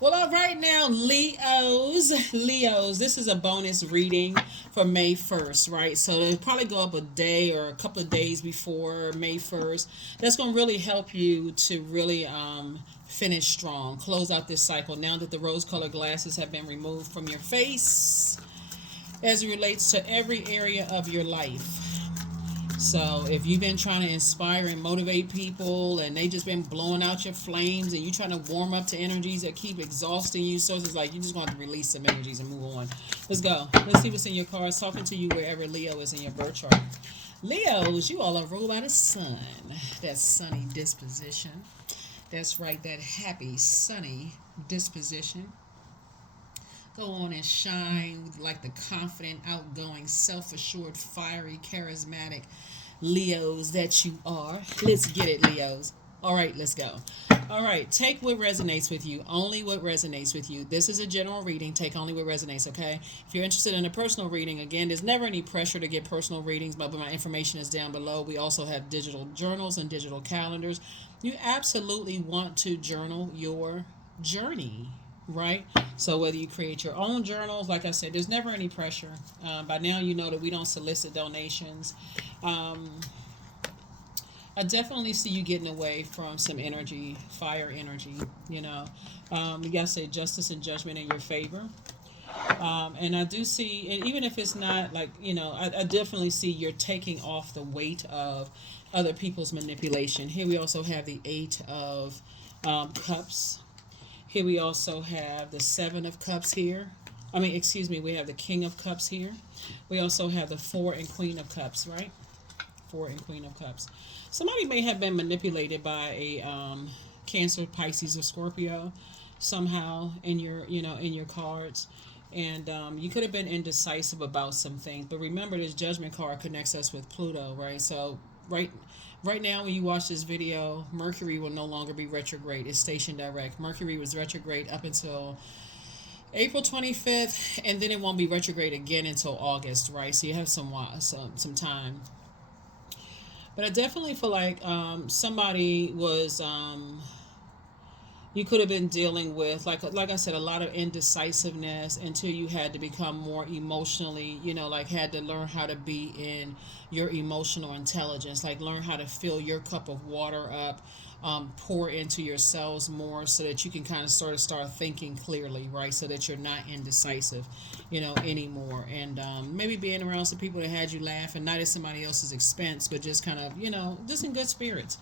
Well, all right now, Leos, this is a bonus reading for May 1st, right? So they'll probably go up a day or a couple of days before May 1st. That's going to really help you to really finish strong, close out this cycle now that the rose colored glasses have been removed from your face as it relates to every area of your life. So if you've been trying to inspire and motivate people and they just been blowing out your flames and you trying to warm up to energies that keep exhausting you, so it's like you just want to release some energies and move on. Let's go. Let's see what's in your cards talking to you wherever Leo is in your birth chart. Leos, you all are ruled by the sun. That sunny disposition. That's right, that happy, sunny disposition. Go on and shine like the confident, outgoing, self-assured, fiery, charismatic Leos that you are. Let's get it, Leos. All right, let's go. All right, take what resonates with you. Only what resonates with you. This is a general reading. Take only what resonates, okay? If you're interested in a personal reading, again, there's never any pressure to get personal readings, but my information is down below. We also have digital journals and digital calendars. You absolutely want to journal your journey, right? So whether you create your own journals, like I said, there's never any pressure. By now you know that we don't solicit donations. I definitely see you getting away from some energy, fire energy, you know. You gotta say justice and judgment in your favor. And I do see, and even if it's not like, I definitely see you're taking off the weight of other people's manipulation. Here we also have the Eight of Cups. Here we also have the Seven of Cups here. Excuse me, we have the King of Cups here. We also have the Four and Queen of Cups, right? Four and Queen of Cups. Somebody may have been manipulated by a Cancer, Pisces, or Scorpio somehow in your cards. And you could have been indecisive about some things. But remember, this Judgment card connects us with Pluto, right? So right now when you watch this video, Mercury will no longer be retrograde. It's station direct. Mercury was retrograde up until April 25th, and then it won't be retrograde again until August, right? So you have some time. But I definitely feel like somebody was you could have been dealing with, like I said, a lot of indecisiveness until you had to become more emotionally, like had to learn how to be in your emotional intelligence, like learn how to fill your cup of water up, pour into yourselves more so that you can kind of sort of start thinking clearly, right? So that you're not indecisive, anymore. And maybe being around some people that had you laugh and not at somebody else's expense, but just kind of, just in good spirits.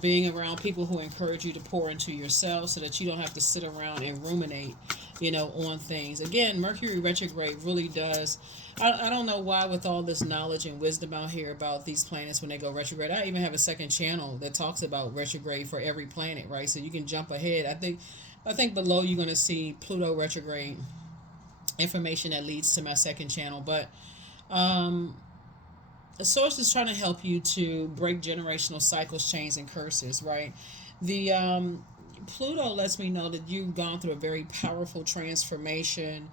Being around people who encourage you to pour into yourself so that you don't have to sit around and ruminate, on things. Again, Mercury retrograde really does. I don't know why, with all this knowledge and wisdom out here about these planets when they go retrograde. I even have a second channel that talks about retrograde for every planet, right? So you can jump ahead. I think below you're going to see Pluto retrograde information that leads to my second channel. But the source is trying to help you to break generational cycles, chains, and curses, right? The Pluto lets me know that you've gone through a very powerful transformation.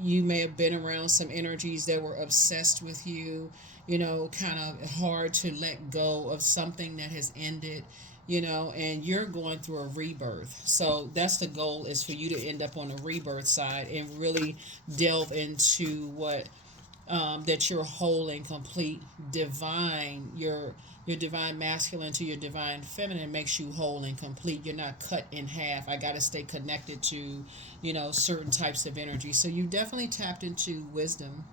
You may have been around some energies that were obsessed with you, kind of hard to let go of something that has ended, and you're going through a rebirth. So that's the goal, is for you to end up on the rebirth side and really delve into what that you're whole and complete, divine. Your divine masculine to your divine feminine makes you whole and complete. You're not cut in half. I got to stay connected to, certain types of energy. So you definitely tapped into wisdom.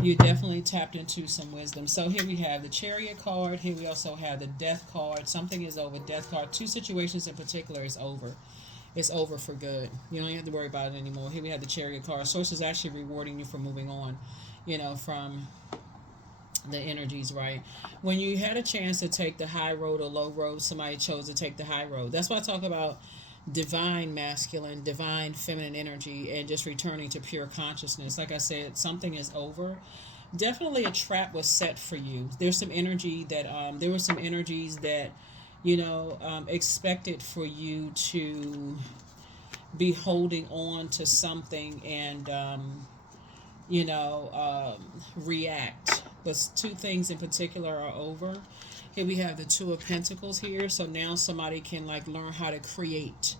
You definitely tapped into some wisdom. So here we have the Chariot card. Here we also have the Death card. Something is over. Death card. Two situations in particular is over. It's over for good. You don't have to worry about it anymore. Here we have the Chariot card. Source is actually rewarding you for moving on, from the energies, right? When you had a chance to take the high road or low road, somebody chose to take the high road. That's why I talk about divine masculine, divine feminine energy, and just returning to pure consciousness. Like I said, something is over. Definitely a trap was set for you. There's some energy that there were some energies that expected for you to be holding on to something and react. But two things in particular are over. Here we have the Two of Pentacles here. So now somebody can learn how to create,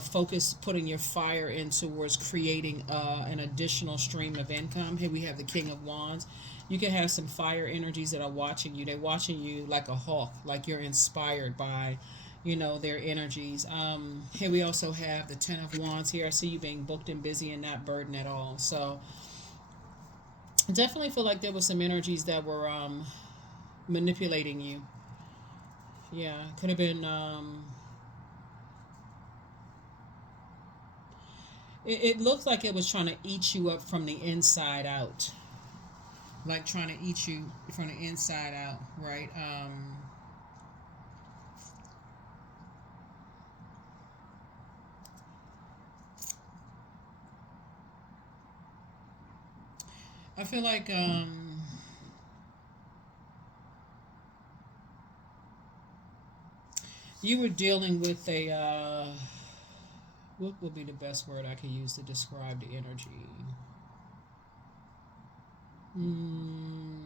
focus putting your fire in towards creating an additional stream of income. Here we have the King of Wands. You can have some fire energies that are watching you. They're watching you like a hawk, like you're inspired by, their energies. Here we also have the Ten of Wands. Here I see you being booked and busy and not burdened at all. So definitely feel like there was some energies that were manipulating you. Yeah, could have been. It looked like it was trying to eat you up from the inside out, like trying to eat you from the inside out, right? I feel like you were dealing with a what would be the best word I could use to describe the energy? Mm,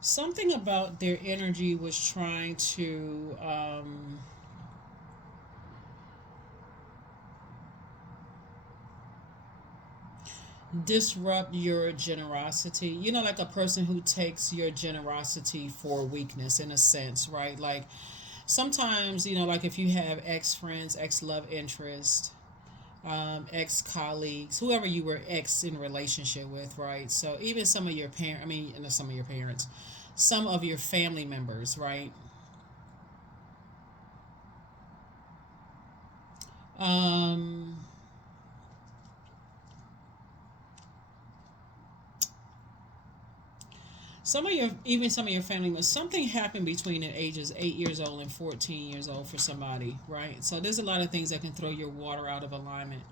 something about their energy was trying to disrupt your generosity. Like a person who takes your generosity for weakness in a sense, right? Like sometimes, like if you have ex friends, ex love interest, ex colleagues, whoever you were ex in relationship with, right? So even some of your parents, I mean, not some of your parents, some of your family members, right? Um, some of your family members, something happened between the ages 8 years old and 14 years old for somebody, right? So there's a lot of things that can throw your water out of alignment,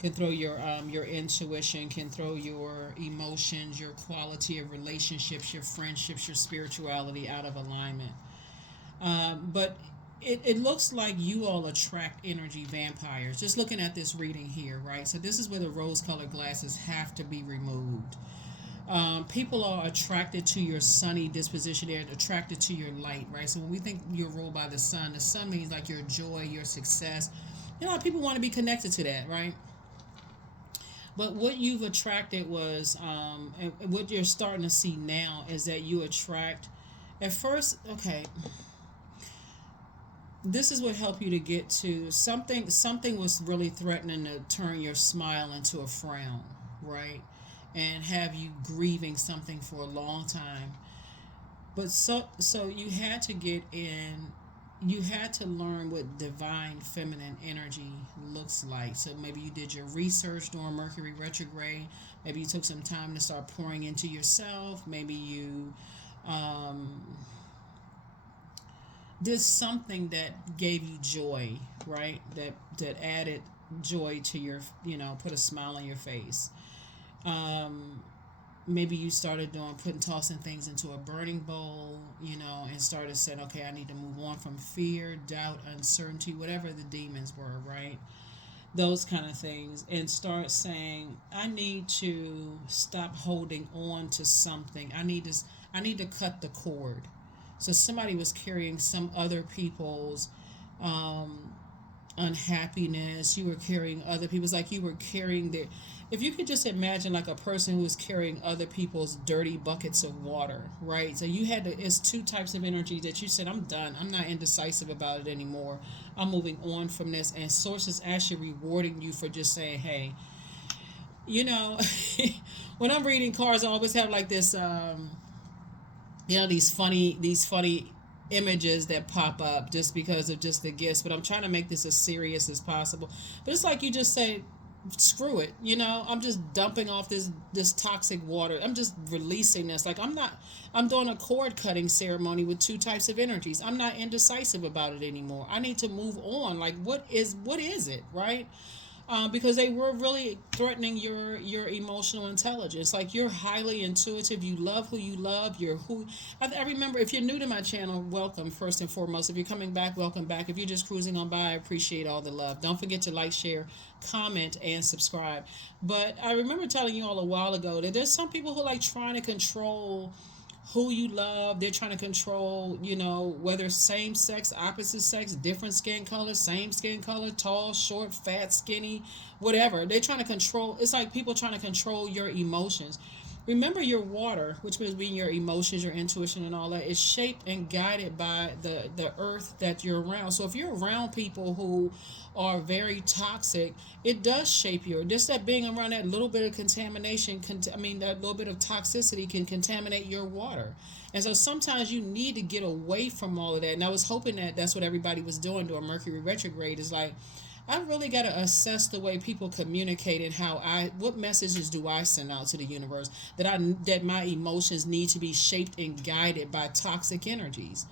can throw your intuition, can throw your emotions, your quality of relationships, your friendships, your spirituality out of alignment. But it looks like you all attract energy vampires. Just looking at this reading here, right? So this is where the rose-colored glasses have to be removed. People are attracted to your sunny disposition. They're attracted to your light, right? So when we think you're ruled by the sun means like your joy, your success. People want to be connected to that, right? But what you've attracted was, and what you're starting to see now is that you attract, at first, okay, this is what helped you to get to something was really threatening to turn your smile into a frown, right? And have you grieving something for a long time. But so you had to get in, you had to learn what divine feminine energy looks like. So maybe you did your research during Mercury retrograde. Maybe you took some time to start pouring into yourself. Maybe you um, did something that gave you joy, right? That added joy to your, put a smile on your face. Um, Maybe you started doing putting tossing things into a burning bowl, and started saying, okay, I need to move on from fear, doubt, uncertainty, whatever the demons were, right? Those kind of things, and start saying, I need to stop holding on to something. I need to cut the cord. So somebody was carrying some other people's um, unhappiness. You were carrying other people's, like you were carrying their, if you could just imagine like a person who was carrying other people's dirty buckets of water, right? So you had to, it's two types of energy that you said, I'm done, I'm not indecisive about it anymore, I'm moving on from this. And sources actually rewarding you for just saying, hey, you know when I'm reading cards, I always have like this these funny images that pop up just because of just the gifts, but I'm trying to make this as serious as possible. But it's like you just say, screw it, I'm just dumping off this toxic water, I'm just releasing this. Like I'm doing a cord cutting ceremony with two types of energies. I'm not indecisive about it anymore. I need to move on. Like what is it, right? because they were really threatening your emotional intelligence. Like, you're highly intuitive. You love who you love. You're who. I remember, if you're new to my channel, welcome first and foremost. If you're coming back, welcome back. If you're just cruising on by, I appreciate all the love. Don't forget to like, share, comment, and subscribe. But I remember telling you all a while ago that there's some people who like trying to control who you love. They're trying to control, whether same sex, opposite sex, different skin color, same skin color, tall, short, fat, skinny, whatever. They're trying to control. It's like people trying to control your emotions. Remember, your water, which means being your emotions, your intuition, and all that, is shaped and guided by the earth that you're around. So if you're around people who are very toxic, it does shape you. Just that being around that little bit of contamination, that little bit of toxicity can contaminate your water. And so sometimes you need to get away from all of that. And I was hoping that that's what everybody was doing during Mercury retrograde, is like, I really got to assess the way people communicate and what messages do I send out to the universe, that my emotions need to be shaped and guided by toxic energies.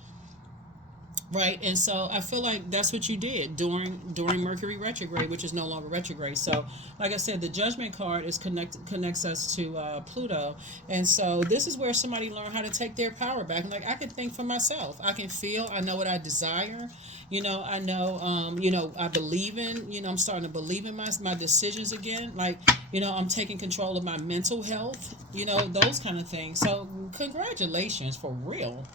Right, and so I feel like that's what you did during Mercury retrograde, which is no longer retrograde. So, like I said, the Judgment card connects us to Pluto, and so this is where somebody learned how to take their power back. And like, I can think for myself, I can feel, I know what I desire. I know, I believe in. I'm starting to believe in my decisions again. Like, I'm taking control of my mental health. Those kind of things. So, congratulations, for real.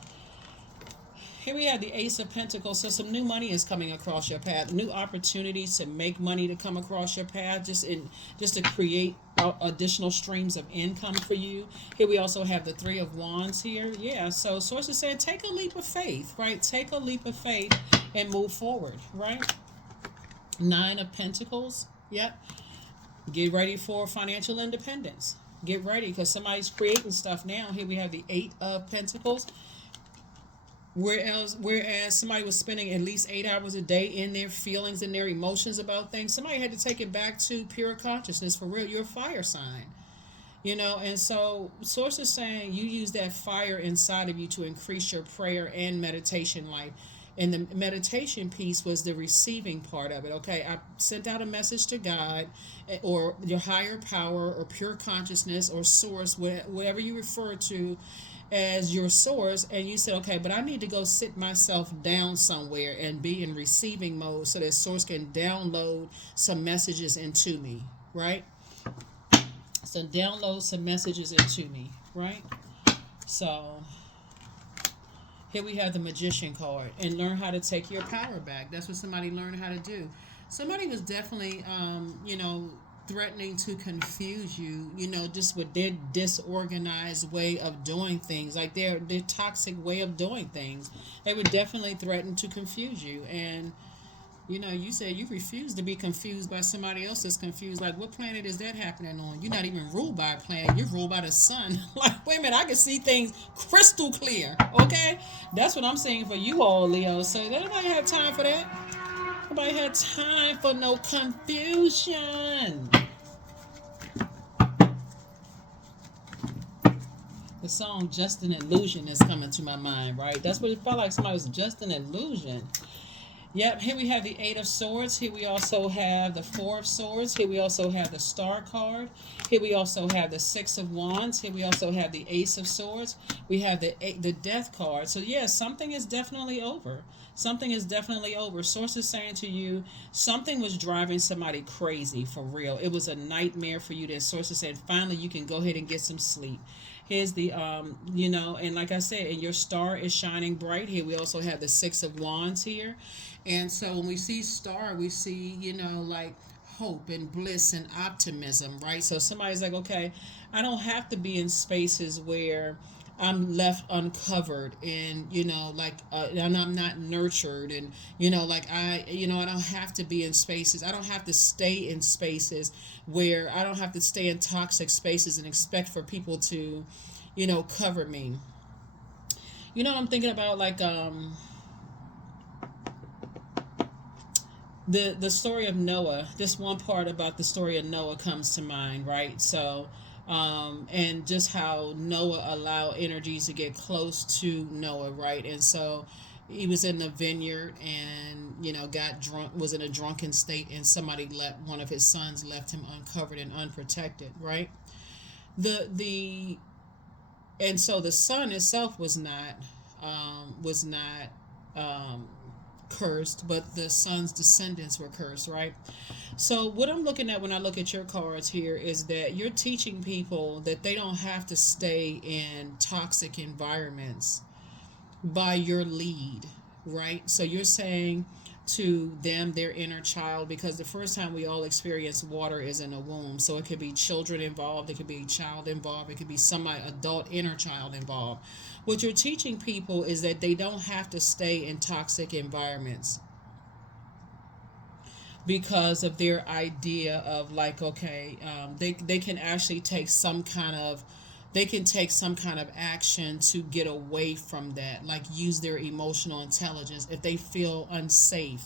Here we have the Ace of Pentacles. So some new money is coming across your path. New opportunities to make money to come across your path, just to create additional streams of income for you. Here we also have the Three of Wands here. Yeah, so sources said take a leap of faith, right? Take a leap of faith and move forward, right? Nine of Pentacles. Yep. Get ready for financial independence. Get ready, because somebody's creating stuff now. Here we have the Eight of Pentacles. Whereas somebody was spending at least 8 hours a day in their feelings and their emotions about things, somebody had to take it back to pure consciousness. For real, you're a fire sign. And so source is saying you use that fire inside of you to increase your prayer and meditation life. And the meditation piece was the receiving part of it. Okay, I sent out a message to God, or your higher power, or pure consciousness, or source, whatever you refer to as your source, and you said, okay, but I need to go sit myself down somewhere and be in receiving mode so that source can download some messages into me, right? So download some messages into me, right? So here we have the Magician card, and learn how to take your power back. That's what somebody learned how to do. Somebody was definitely, threatening to confuse you, just with their disorganized way of doing things, like their toxic way of doing things. They would definitely threaten to confuse you. And, you said you refuse to be confused by somebody else that's confused. Like, what planet is that happening on? You're not even ruled by a planet. You're ruled by the sun. Like, wait a minute, I can see things crystal clear, okay? That's what I'm saying for you all, Leo. So, nobody have time for that. Nobody had time for no confusion. The song Just an Illusion is coming to my mind, right? That's what it felt like. Somebody was just an illusion. Yep, here we have the Eight of Swords. Here we also have the Four of Swords. Here we also have the Star card. Here we also have the Six of Wands. Here we also have the Ace of Swords. We have the Death card. So, yes, something is definitely over. Something is definitely over. Source is saying to you, something was driving somebody crazy, for real. It was a nightmare for you. That Source is saying, finally, you can go ahead and get some sleep. Here's the, and like I said, and your star is shining bright. Here we also have the Six of Wands here. And so when we see star, we see, like hope and bliss and optimism, right? So somebody's like, okay, I don't have to be in spaces where I'm left uncovered and, and I'm not nurtured. And, I don't have to be in spaces. I don't have to stay in spaces where I don't have to stay in toxic spaces and expect for people to, cover me. I'm thinking about, like, the story of Noah. This one part about the story of Noah comes to mind, right? So, and just how Noah allowed energies to get close to Noah, right? And so, he was in the vineyard and got drunk, was in a drunken state, and somebody left one of his sons left him uncovered and unprotected, right? The and so the son itself was not um, cursed, but the son's descendants were cursed, right? So what I'm looking at when I look at your cards here is that you're teaching people that they don't have to stay in toxic environments by your lead, right? So you're saying to them, their inner child, because the first time we all experience water is in a womb. So it could be children involved, it could be a child involved, it could be somebody, adult inner child involved. What you're teaching people is that they don't have to stay in toxic environments because of their idea of like, okay, they can actually take some kind of action to get away from that, like use their emotional intelligence if they feel unsafe.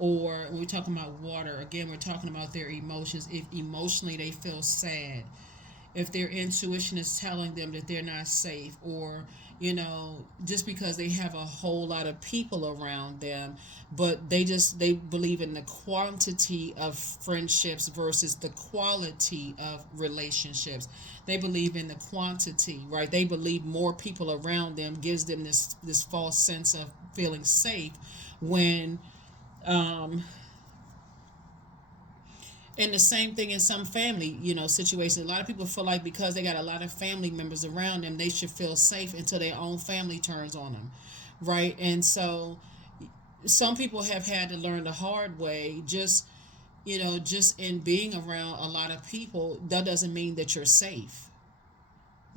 Or when we're talking about water, again, we're talking about their emotions. If emotionally they feel sad, if their intuition is telling them that they're not safe, or just because they have a whole lot of people around them, but they believe in the quantity of friendships versus the quality of relationships. They believe in the quantity, right? They believe more people around them gives them this false sense of feeling safe, when and the same thing in some family, situations. A lot of people feel like because they got a lot of family members around them, they should feel safe until their own family turns on them, right? And so some people have had to learn the hard way. Just in being around a lot of people, that doesn't mean that you're safe,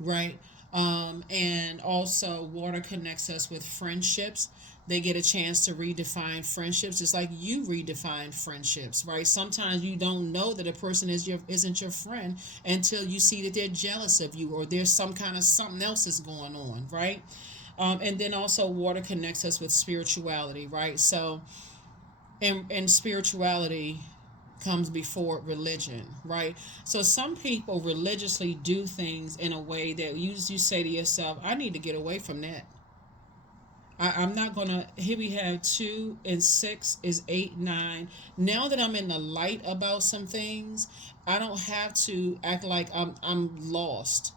right? And also, water connects us with friendships. They get a chance to redefine friendships, just like you redefine friendships, right? Sometimes you don't know that a person isn't your friend until you see that they're jealous of you, or there's some kind of something else is going on, right? And then also, water connects us with spirituality, right? So, and spirituality comes before religion, right? So some people religiously do things in a way that you say to yourself, I need to get away from that. I'm not gonna. Here we have 2 and 6 is 8, 9. Now that I'm in the light about some things, I don't have to act like I'm lost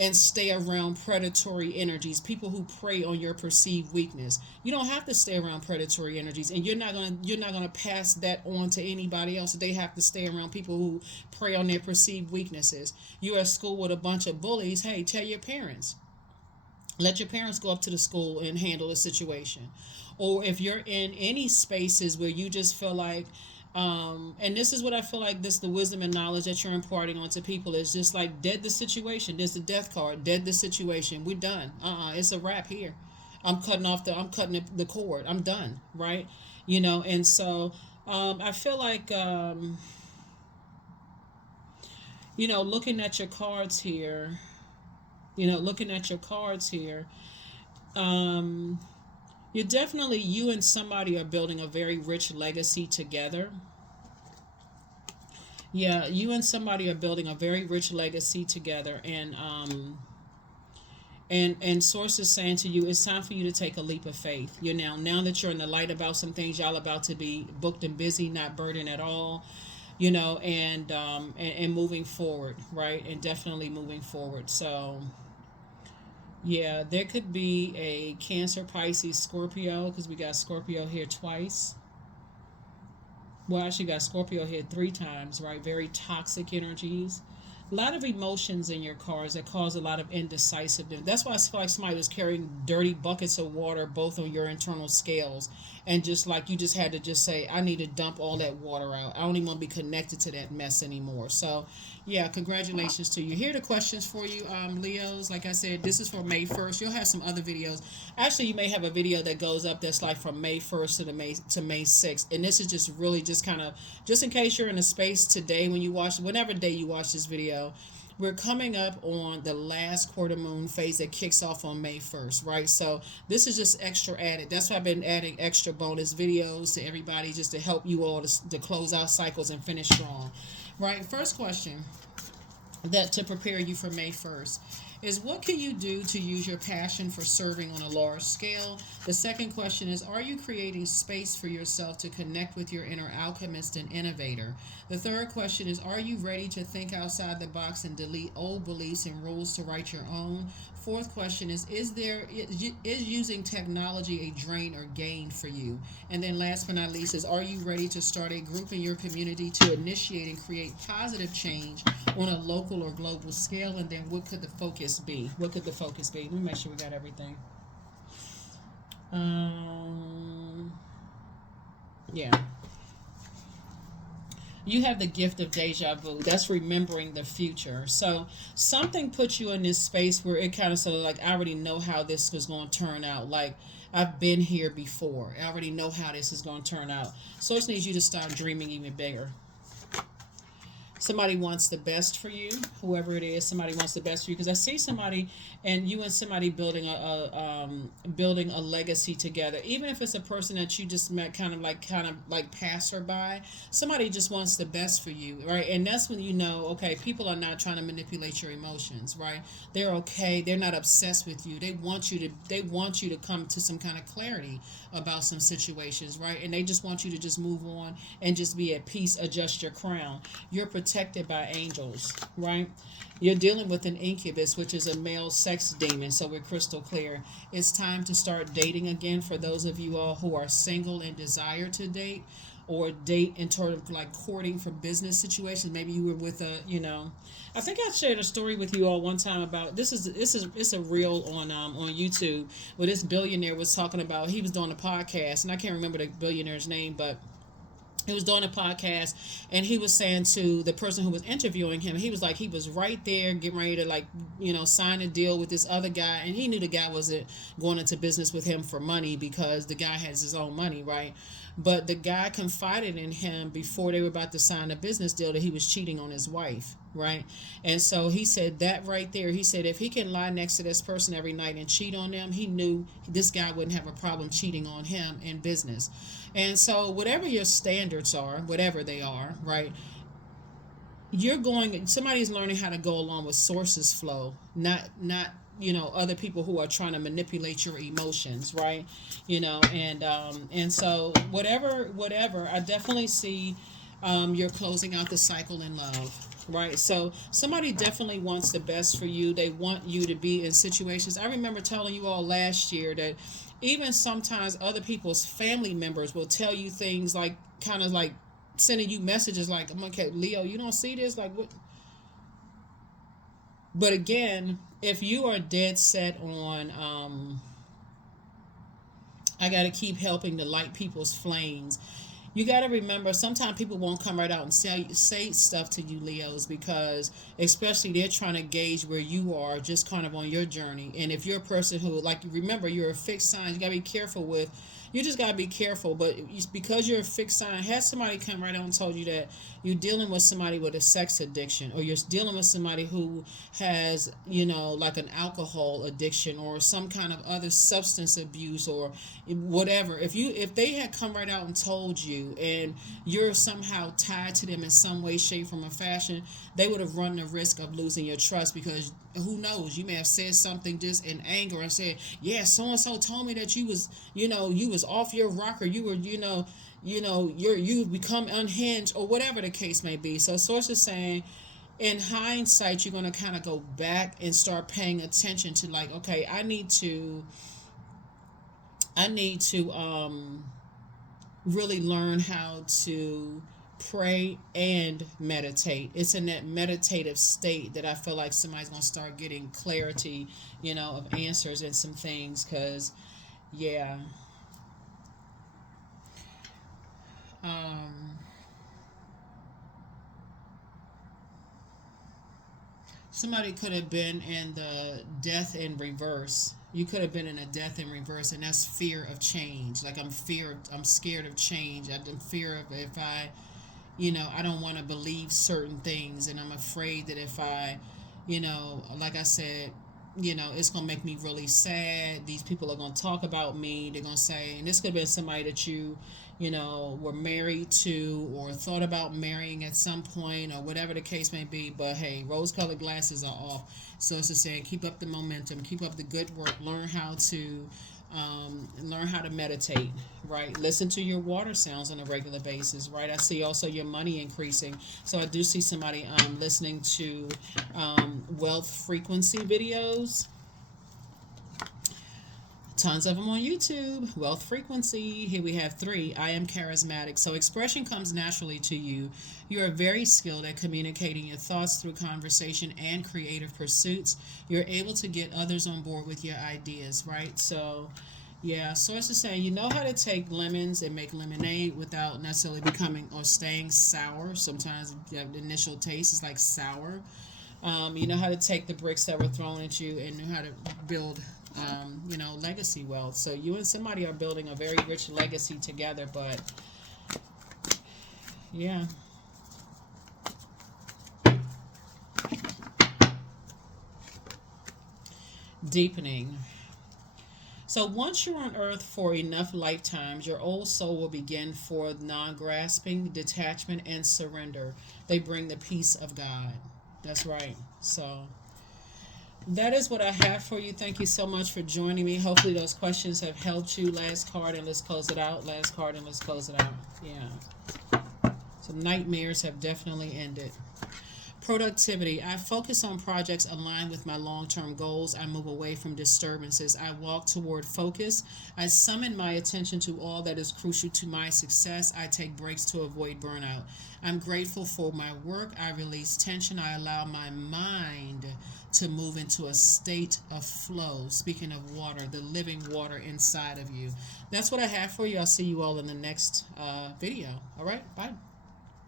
and stay around predatory energies, people who prey on your perceived weakness. You don't have to stay around predatory energies, and you're not gonna pass that on to anybody else. They have to stay around people who prey on their perceived weaknesses. You're at school with a bunch of bullies. Hey, tell your parents. Let your parents go up to the school and handle the situation. Or if you're in any spaces where you just feel like, and this is what I feel like, this the wisdom and knowledge that you're imparting onto people is just like, dead the situation. There's the death card. Dead the situation. We're done. It's a wrap here. I'm cutting the cord. I'm done. Right. And so I feel like looking at your cards here. Looking at your cards here, you and somebody are building a very rich legacy together. Yeah, you and somebody are building a very rich legacy together, and source is saying to you, it's time for you to take a leap of faith. Now that you're in the light about some things, y'all about to be booked and busy, not burdened at all. And moving forward, right? And definitely moving forward. So yeah, there could be a Cancer, Pisces, Scorpio, because we got Scorpio here twice. Well, actually got Scorpio here 3 times, right? Very toxic energies. A lot of emotions in your cards that cause a lot of indecisiveness. That's why I feel like somebody was carrying dirty buckets of water both on your internal scales, and just like you just had to just say, I need to dump all that water out. I don't even want to be connected to that mess anymore. So yeah, congratulations to you. Here are the questions for you, Leos. Like I said, this is for May 1st. You'll have some other videos. Actually, you may have a video that goes up that's like from May 1st to May 6th. And this is just really just kind of, just in case you're in a space today when you watch, whenever day you watch this video, we're coming up on the last quarter moon phase that kicks off on May 1st, right? So this is just extra added. That's why I've been adding extra bonus videos to everybody just to help you all to close out cycles and finish strong, right? First question that to prepare you for May 1st. is what can you do to use your passion for serving on a large scale? The second question is, are you creating space for yourself to connect with your inner alchemist and innovator? The third question is, are you ready to think outside the box and delete old beliefs and rules to write your own? Fourth question is using technology a drain or gain for you? And then last but not least is, are you ready to start a group in your community to initiate and create positive change on a local or global scale? And then what could the focus be? What could the focus be? Let me make sure we got everything. Um, yeah. You have the gift of deja vu. That's remembering the future. So something puts you in this space where it kind of sort of like, I already know how this is going to turn out. Like, I've been here before. I already know how this is going to turn out. So it needs you to start dreaming even bigger. Somebody wants the best for you, whoever it is. Somebody wants the best for you, because I see somebody and you and somebody building a legacy together. Even if it's a person that you just met, kind of like passerby. Somebody just wants the best for you, right? And that's when you know, okay, people are not trying to manipulate your emotions, right? They're okay. They're not obsessed with you. They want you to come to some kind of clarity about some situations, right? And they just want you to just move on and just be at peace. Adjust your crown. You're protected by angels, right? You're dealing with an incubus, which is a male sex demon, so we're crystal clear. It's time to start dating again for those of you all who are single and desire to date, or date in sort of like courting for business situations. Maybe you were with I think I shared a story with you all one time about this is it's a reel on YouTube where this billionaire was talking about, he was doing a podcast, and I can't remember the billionaire's name, but he was doing a podcast, and he was saying to the person who was interviewing him, he was like, he was right there getting ready to, like, sign a deal with this other guy, and he knew the guy wasn't going into business with him for money, because the guy has his own money, right? But the guy confided in him before they were about to sign a business deal that he was cheating on his wife, right? And so he said that right there, he said if he can lie next to this person every night and cheat on them, he knew this guy wouldn't have a problem cheating on him in business. And so whatever your standards are, whatever they are, right? Somebody's learning how to go along with sources flow, not other people who are trying to manipulate your emotions, right? And so whatever, I definitely see you're closing out the cycle in love, right? So somebody definitely wants the best for you. They want you to be in situations. I remember telling you all last year that even sometimes other people's family members will tell you things, like kind of like sending you messages like, okay, Leo, you don't see this, like what? But again, if you are dead set on I got to keep helping to light people's flames, you got to remember, sometimes people won't come right out and say stuff to you, Leos, because especially they're trying to gauge where you are just kind of on your journey. And if you're a person who, like, remember, you're a fixed sign, you got to be careful with, you just got to be careful. But because you're a fixed sign, has somebody come right out and told you that you're dealing with somebody with a sex addiction, or you're dealing with somebody who has, like an alcohol addiction or some kind of other substance abuse or whatever. If they had come right out and told you, and you're somehow tied to them in some way, shape, form, or fashion, they would have run the risk of losing your trust, because who knows, you may have said something just in anger and said, yeah, so and so told me that you was off your rocker, you were you've become unhinged, or whatever the case may be. So source is saying, in hindsight, you're going to kind of go back and start paying attention to, like, okay, I need to really learn how to pray and meditate. It's in that meditative state that I feel like somebody's going to start getting clarity, of answers and some things, because, yeah. Um, Somebody could have been in the death in reverse. You could have been in a death in reverse, and that's fear of change. Like, I'm scared of change. I'm fear of, if I don't want to believe certain things, and I'm afraid that if I, like I said, it's going to make me really sad. These people are going to talk about me. They're going to say, and this could have been somebody that were married to or thought about marrying at some point or whatever the case may be. But hey, rose colored glasses are off. So it's just saying, keep up the momentum, keep up the good work, learn how to meditate, right? Listen to your water sounds on a regular basis, right? I see also your money increasing. So I do see somebody listening to wealth frequency videos. Tons of them on YouTube. Wealth frequency. Here we have 3. I am charismatic. So expression comes naturally to you. You are very skilled at communicating your thoughts through conversation and creative pursuits. You're able to get others on board with your ideas, right? So, yeah, source is saying you know how to take lemons and make lemonade without necessarily becoming or staying sour. Sometimes the initial taste is like sour. You know how to take the bricks that were thrown at you and know how to build legacy wealth. So you and somebody are building a very rich legacy together, but yeah. Deepening. So once you're on earth for enough lifetimes, your old soul will begin for non-grasping, detachment, and surrender. They bring the peace of God. That's right. So that is what I have for you. Thank you so much for joining me. Hopefully those questions have helped you. Last card and let's close it out. Last card and let's close it out. Yeah. Some nightmares have definitely ended. Productivity. I focus on projects aligned with my long-term goals. I move away from disturbances. I walk toward focus. I summon my attention to all that is crucial to my success. I take breaks to avoid burnout. I'm grateful for my work. I release tension. I allow my mind to move into a state of flow. Speaking of water, the living water inside of you. That's what I have for you. I'll see you all in the next video. All right? Bye.